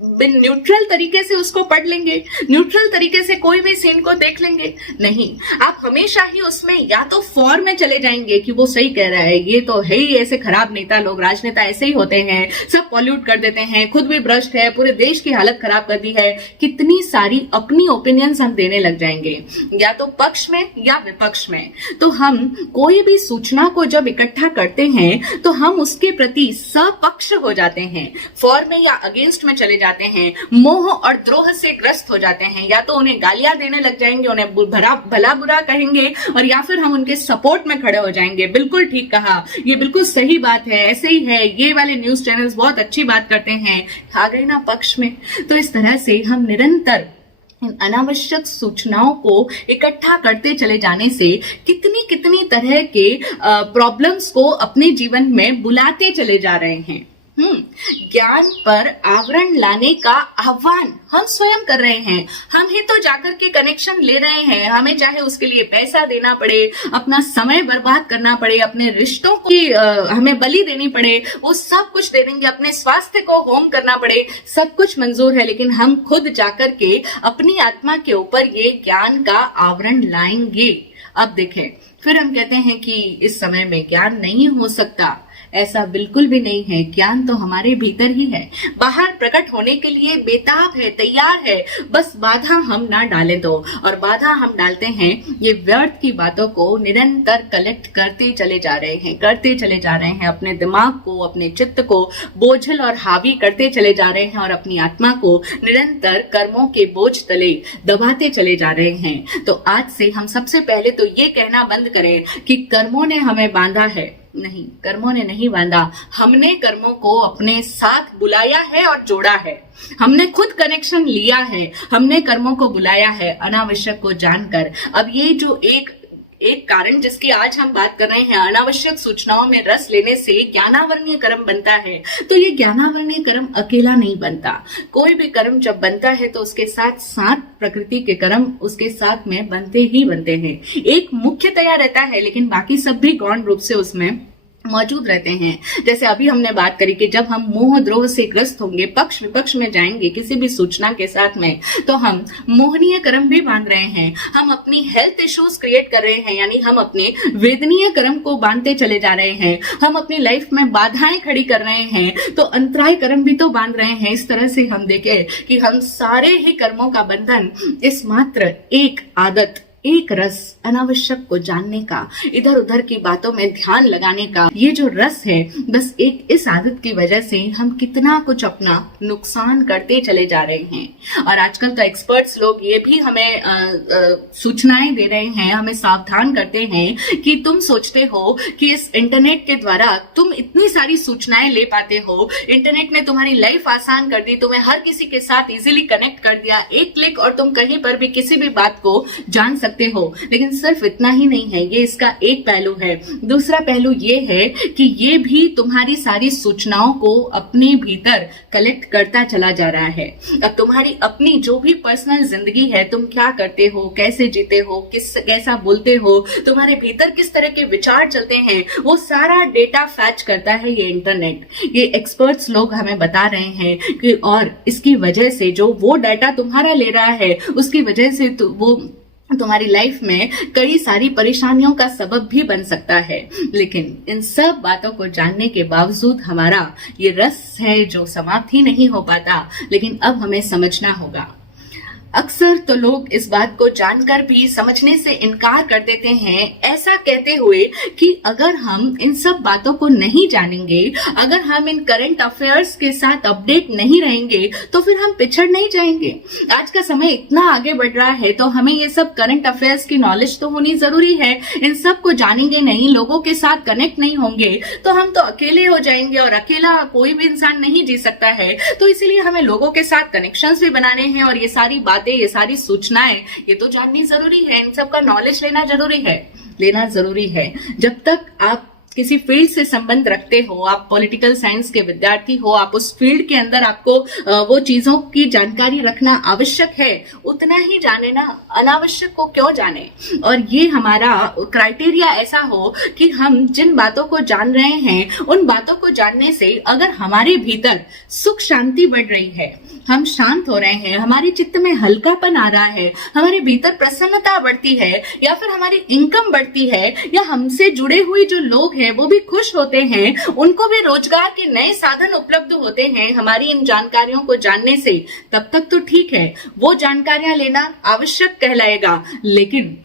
न्यूट्रल तरीके से उसको पढ़ लेंगे? न्यूट्रल तरीके से कोई भी सीन को देख लेंगे? नहीं, आप हमेशा ही उसमें या तो फॉर्म में चले जाएंगे कि वो सही कह रहा है, ये तो है ही ऐसे खराब नेता लोग, राजनेता ऐसे ही होते हैं, सब पॉल्यूट कर देते हैं, खुद भी भ्रष्ट है, पूरे देश की हालत खराब कर दी है। कितनी सारी अपनी ओपिनियंस हम देने लग जाएंगे, या तो पक्ष में या विपक्ष में। तो हम कोई भी सूचना को जब इकट्ठा करते हैं तो हम उसके प्रति सपक्ष हो जाते हैं, फॉर में या अगेंस्ट में चले जाते हैं, मोह और द्रोह से ग्रस्त हो जाते हैं। या तो उन्हें गालियां देने लग जाएंगे, उन्हें भला बुरा कहेंगे, और या फिर हम उनके सपोर्ट में खड़े हो जाएंगे। बिल्कुल ठीक कहा, ये बिल्कुल सही बात है, ऐसे ही है, ये वाले न्यूज चैनल्स बहुत अच्छी बात करते हैं, आ गए ना पक्ष में। तो इस तरह से हम निरंतर इन अनावश्यक सूचनाओं को इकट्ठा करते चले जाने से कितनी कितनी तरह के प्रॉब्लम्स को अपने जीवन में बुलाते चले जा रहे हैं। ज्ञान पर आवरण लाने का आह्वान हम स्वयं कर रहे हैं। हम ही तो जाकर के कनेक्शन ले रहे हैं। हमें चाहे उसके लिए पैसा देना पड़े, अपना समय बर्बाद करना पड़े, अपने रिश्तों की हमें बलि देनी पड़े, वो सब कुछ दे देंगे, अपने स्वास्थ्य को होम करना पड़े, सब कुछ मंजूर है। लेकिन हम खुद जाकर के अपनी आत्मा के ऊपर ये ज्ञान का आवरण लाएंगे। अब देखें, फिर हम कहते हैं कि इस समय में ज्ञान नहीं हो सकता। ऐसा बिल्कुल भी नहीं है। ज्ञान तो हमारे भीतर ही है, बाहर प्रकट होने के लिए बेताब है, तैयार है। बस बाधा हम ना डालें तो। और बाधा हम डालते हैं ये व्यर्थ की बातों को निरंतर कलेक्ट करते चले जा रहे हैं, अपने दिमाग को, अपने चित्त को बोझल और हावी करते चले जा रहे हैं, और अपनी आत्मा को निरंतर कर्मों के बोझ तले दबाते चले जा रहे हैं। तो आज से हम सबसे पहले तो ये कहना बंद करें कि कर्मों ने हमें बांधा है। नहीं, कर्मों ने नहीं बांधा, हमने कर्मों को अपने साथ बुलाया है और जोड़ा है। हमने खुद कनेक्शन लिया है, हमने कर्मों को बुलाया है अनावश्यक को जानकर। अब ये जो एक कारण जिसकी आज हम बात कर रहे हैं, अनावश्यक सूचनाओं में रस लेने से ज्ञानावरणीय कर्म बनता है। तो ये ज्ञानावरणीय कर्म अकेला नहीं बनता। कोई भी कर्म जब बनता है तो उसके साथ साथ प्रकृति के कर्म उसके साथ में बनते ही बनते हैं। एक मुख्यतया रहता है, लेकिन बाकी सब भी गौण रूप से उसमें मौजूद रहते हैं। जैसे अभी हमने बात करी कि जब हम मोह द्रोह से ग्रस्त होंगे, पक्ष विपक्ष में जाएंगे किसी भी सूचना के साथ में, तो हम मोहनीय कर्म भी बांध रहे हैं, हम अपनी हेल्थ इश्यूज क्रिएट कर रहे हैं, यानी हम अपने वेदनीय कर्म को बांधते चले जा रहे हैं, हम अपनी लाइफ में बाधाएं खड़ी कर रहे हैं, तो अंतराय कर्म भी तो बांध रहे हैं। इस तरह से हम देखें कि हम सारे ही कर्मों का बंधन इस मात्र एक आदत, एक रस अनावश्यक को जानने का, इधर उधर की बातों में ध्यान लगाने का, ये जो रस है, बस एक इस आदत की वजह से हम कितना कुछ अपना नुकसान करते चले जा रहे हैं। और आजकल तो एक्सपर्ट्स लोग ये भी हमें सूचनाएं दे रहे हैं, हमें सावधान करते हैं कि तुम सोचते हो कि इस इंटरनेट के द्वारा तुम इतनी सारी सूचनाएं ले पाते हो, इंटरनेट ने तुम्हारी लाइफ आसान कर दी, तुम्हें हर किसी के साथ इजीली कनेक्ट कर दिया, एक क्लिक और तुम कहीं पर भी किसी भी बात को जान सकते हो। लेकिन सिर्फ इतना ही नहीं है, ये इसका एक पहलू है। दूसरा पहलू ये है कि ये भी तुम्हारी सारी सूचनाओं को अपने भीतर कलेक्ट करता चला जा रहा है। अब तुम्हारी अपनी जो भी पर्सनल जिंदगी है, तुम क्या करते हो, कैसे जीते हो, कैसा बोलते हो, तुम्हारे भीतर किस तरह के विचार चलते हैं, वो सारा डेटा फैच करता है ये इंटरनेट। ये एक्सपर्ट्स लोग हमें बता रहे हैं कि और इसकी वजह से जो वो डाटा तुम्हारा ले रहा है, उसकी वजह से वो तुम्हारी लाइफ में कई सारी परेशानियों का सबब भी बन सकता है। लेकिन इन सब बातों को जानने के बावजूद हमारा ये रस है जो समाप्त ही नहीं हो पाता। लेकिन अब हमें समझना होगा। अक्सर तो लोग इस बात को जानकर भी समझने से इनकार कर देते हैं, ऐसा कहते हुए कि अगर हम इन सब बातों को नहीं जानेंगे, अगर हम इन करंट अफेयर्स के साथ अपडेट नहीं रहेंगे, तो फिर हम पिछड़ नहीं जाएंगे। आज का समय इतना आगे बढ़ रहा है, तो हमें ये सब करंट अफेयर्स की नॉलेज तो होनी जरूरी है। इन सब को जानेंगे नहीं, लोगों के साथ कनेक्ट नहीं होंगे, तो हम तो अकेले हो जाएंगे, और अकेला कोई भी इंसान नहीं जी सकता है। तो इसीलिए हमें लोगों के साथ कनेक्शंस भी बनाने हैं, और ये सारी बातें, ये सारी सूचनाएं, ये तो जाननी जरूरी है। इन सब का नॉलेज लेना जरूरी है। जब तक आप किसी फील्ड से संबंध रखते हो, आप पॉलिटिकल साइंस के विद्यार्थी हो, आप उस फील्ड के अंदर आपको वो चीजों की जानकारी रखना आवश्यक है, उतना ही जाने ना, अनावश्यक को क्यों जाने। और ये हमारा क्राइटेरिया ऐसा हो कि हम जिन बातों को जान रहे हैं, उन बातों को जानने से अगर हमारे भीतर सुख शांति बढ़ रही है, हम शांत हो रहे हैं, हमारे चित्त में हल्कापन आ रहा है, हमारे भीतर प्रसन्नता बढ़ती है, या फिर हमारी इनकम बढ़ती है, या हमसे जुड़े हुए जो लोग हैं वो भी खुश होते हैं, उनको भी रोजगार के नए साधन उपलब्ध होते हैं हमारी इन जानकारियों को जानने से, तब तक तो ठीक है, वो जानकारियां लेना आवश्यक कहलाएगा। लेकिन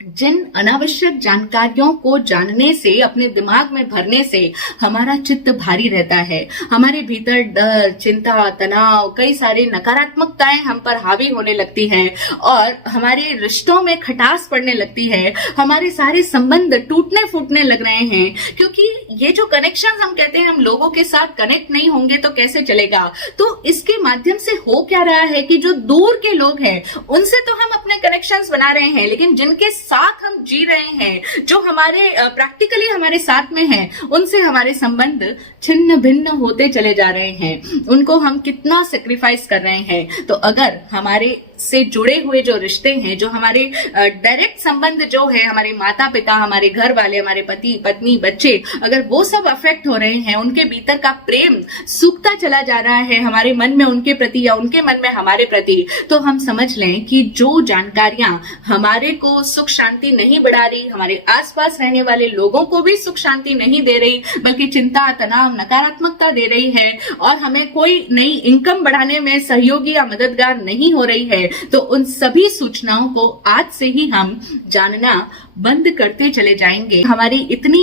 जिन अनावश्यक जानकारियों को जानने से, अपने दिमाग में भरने से हमारा चित्त भारी रहता है, हमारे भीतर डर, चिंता, तनाव, कई सारी नकारात्मकताएं हम पर हावी होने लगती हैं, और हमारे रिश्तों में खटास पड़ने लगती है, हमारे सारे संबंध टूटने फूटने लग रहे हैं। क्योंकि ये जो कनेक्शन हम कहते हैं, हम लोगों के साथ कनेक्ट नहीं होंगे तो कैसे चलेगा। तो इसके माध्यम से हो क्या रहा है कि जो दूर के लोग हैं, उनसे तो हम अपने कनेक्शंस बना रहे हैं, लेकिन जिनके साथ हम जी रहे हैं, जो हमारे प्रैक्टिकली हमारे साथ में हैं, उनसे हमारे संबंध छिन्न भिन्न होते चले जा रहे हैं। उनको हम कितना सेक्रीफाइस कर रहे हैं। तो अगर हमारे से जुड़े हुए जो रिश्ते हैं, जो हमारे डायरेक्ट संबंध जो है, हमारे माता पिता, हमारे घर वाले, हमारे पति पत्नी, बच्चे, अगर वो सब अफेक्ट हो रहे हैं, उनके भीतर का प्रेम सूखता चला जा रहा है हमारे मन में उनके प्रति, या उनके मन में हमारे प्रति, तो हम समझ लें कि जो जानकारियां हमारे को सुख शांति नहीं बढ़ा रही, हमारे आसपास रहने वाले लोगों को भी सुख शांति नहीं दे रही, बल्कि चिंता, तनाव, नकारात्मकता दे रही है, और हमें कोई नई इनकम बढ़ाने में सहयोगी या मददगार नहीं हो रही है, तो उन सभी सूचनाओं को आज से ही हम जानना बंद करते चले जाएंगे। हमारी इतनी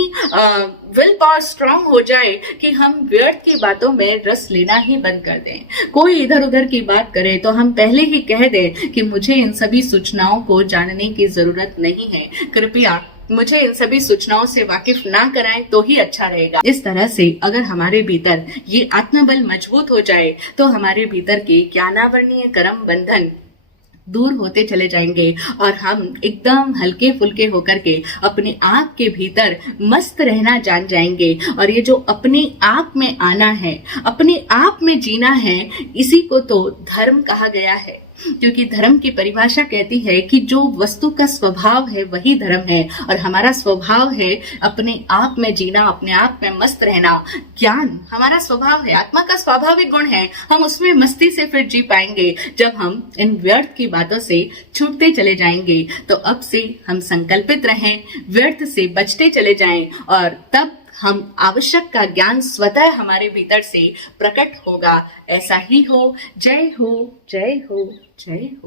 विल पावर स्ट्रांग हो जाए कि हम व्यर्थ की बातों में रस लेना ही बंद कर दें। कोई इधर उधर की बात करे तो हम पहले ही कह दें कि मुझे इन सभी सूचनाओं को जानने की जरूरत नहीं है, कृपया मुझे इन सभी सूचनाओं से वाकिफ ना कराएं तो ही अच्छा रहेगा। इस तरह से अगर हमारे भीतर ये आत्मबल मजबूत हो जाए, तो हमारे भीतर के ज्ञानावरणीय कर्म बंधन दूर होते चले जाएंगे, और हम एकदम हल्के फुल्के होकर के अपने आप के भीतर मस्त रहना जान जाएंगे। और ये जो अपने आप में आना है, अपने आप में जीना है, इसी को तो धर्म कहा गया है। क्योंकि धर्म की परिभाषा कहती है कि जो वस्तु का स्वभाव है वही धर्म है, और हमारा स्वभाव है अपने आप में जीना, अपने आप में मस्त रहना। ज्ञान हमारा स्वभाव है, आत्मा का स्वाभाविक गुण है। हम उसमें मस्ती से फिर जी पाएंगे जब हम इन व्यर्थ की बातों से छूटते चले जाएंगे। तो अब से हम संकल्पित रहें, व्यर्थ से बचते चले जाएं, और तब हम आवश्यक का ज्ञान स्वतः हमारे भीतर से प्रकट होगा। ऐसा ही हो। जय हो, जय हो, जय हो।